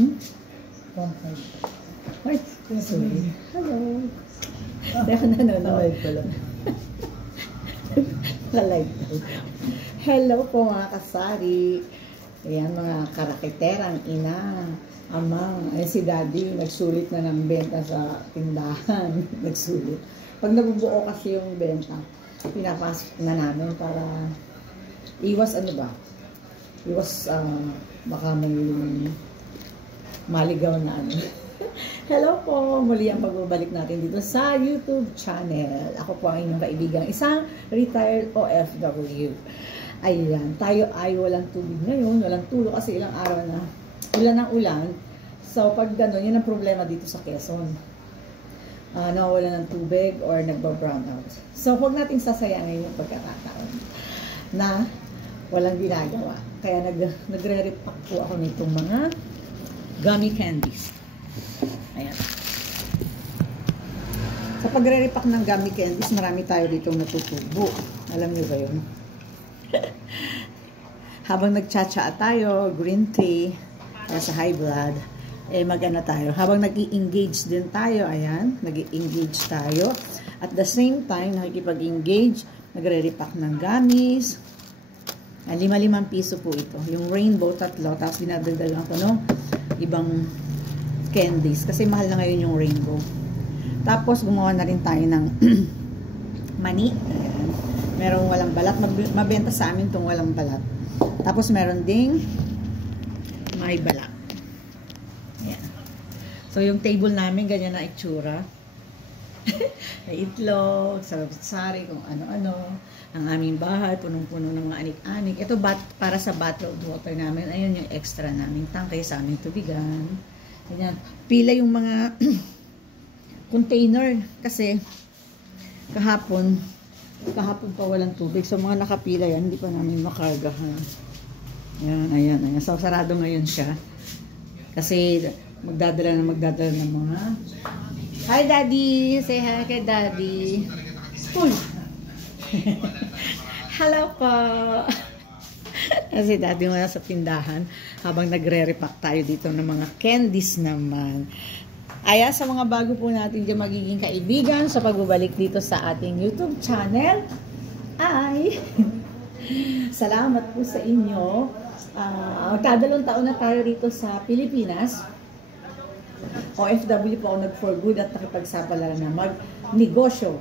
Hmm? 1.5. What? Sorry. Hello. Teka, nanonood. Nalive pala. Nalive pala. Hello po mga kasari. Ayan, mga karakiterang ina, amang. Ay si daddy, nagsulit na ng benta sa tindahan. Nagsulit. Pag nabubuo kasi yung benta, pinapasok na namin para iwas ano ba? Iwas baka may maligaw na ano. Hello po! Muli ang pagbabalik natin dito sa YouTube channel. Ako po ang inyong kaibigan, isang retired OFW. Ayan, tayo ay walang tubig ngayon, walang tulo kasi ilang araw na ulan ng ulan. So pag gano'n, yun ang problema dito sa Quezon. Nawawala ng tubig or nagba-brown out. So huwag nating sasayangin yung pagkakataon na walang ginagawa. Kaya nagre-repack po ako nitong mga gummy candies. Ayan. Sa pagre-repack ng gummy candies, marami tayo dito natutubo. Alam niyo ba yun? Habang nagchatcha tayo, green tea, para sa high blood, mag-ano tayo. Habang nag-i-engage din tayo, ayan, nag-i-engage tayo. At the same time, nakikipag-engage, nagre-repack ng gummies. 5 piso po ito. Yung rainbow, 3. Tapos dinadagdagan ko no ibang candies. Kasi mahal na ngayon yung rainbow. Tapos gumawa na rin tayo ng mani. Ayan. Merong walang balat. Mabenta sa amin itong walang balat. Tapos meron ding may balat. Ayan. So yung table namin, ganyan na itsura. May itlog, sari, kung ano-ano. Ang aming bahay, punong-puno ng mga anik-anik. Ito para sa bottled water namin. Ayun yung extra naming tangkay sa aming tubigan. Ayan. Pila yung mga container. Kasi kahapon pa walang tubig. So mga nakapila yan, hindi pa namin makargahan. Ayan. So sarado ngayon siya. Kasi magdadala ng mga... Hi Daddy! Say hi kay Daddy. Uy! Hello po! Kasi Daddy wala sa tindahan habang nagre-repack tayo dito ng mga candies naman. Aya sa mga bago po natin dyan magiging kaibigan sa pagbabalik dito sa ating YouTube channel ay salamat po sa inyo. Magkadalawang taon na tayo rito sa Pilipinas. OFW po ako nag-for good at nakipagsapala na mag-negosyo.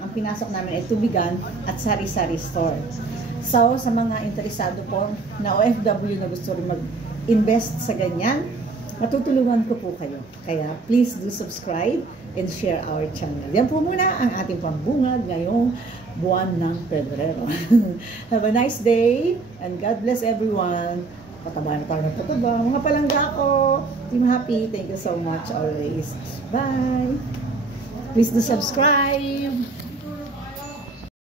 Ang pinasok namin ay tubigan at sari-sari store. So, sa mga interesado po na OFW na gusto rin mag-invest sa ganyan, matutulungan ko po kayo. Kaya, please do subscribe and share our channel. Yan po muna ang ating pambungad ngayong buwan ng Pebrero. Have a nice day and God bless everyone. Pataba na tayo ng pataba. Mga palangga ko. Team Happy. Thank you so much always. Bye. Please do subscribe.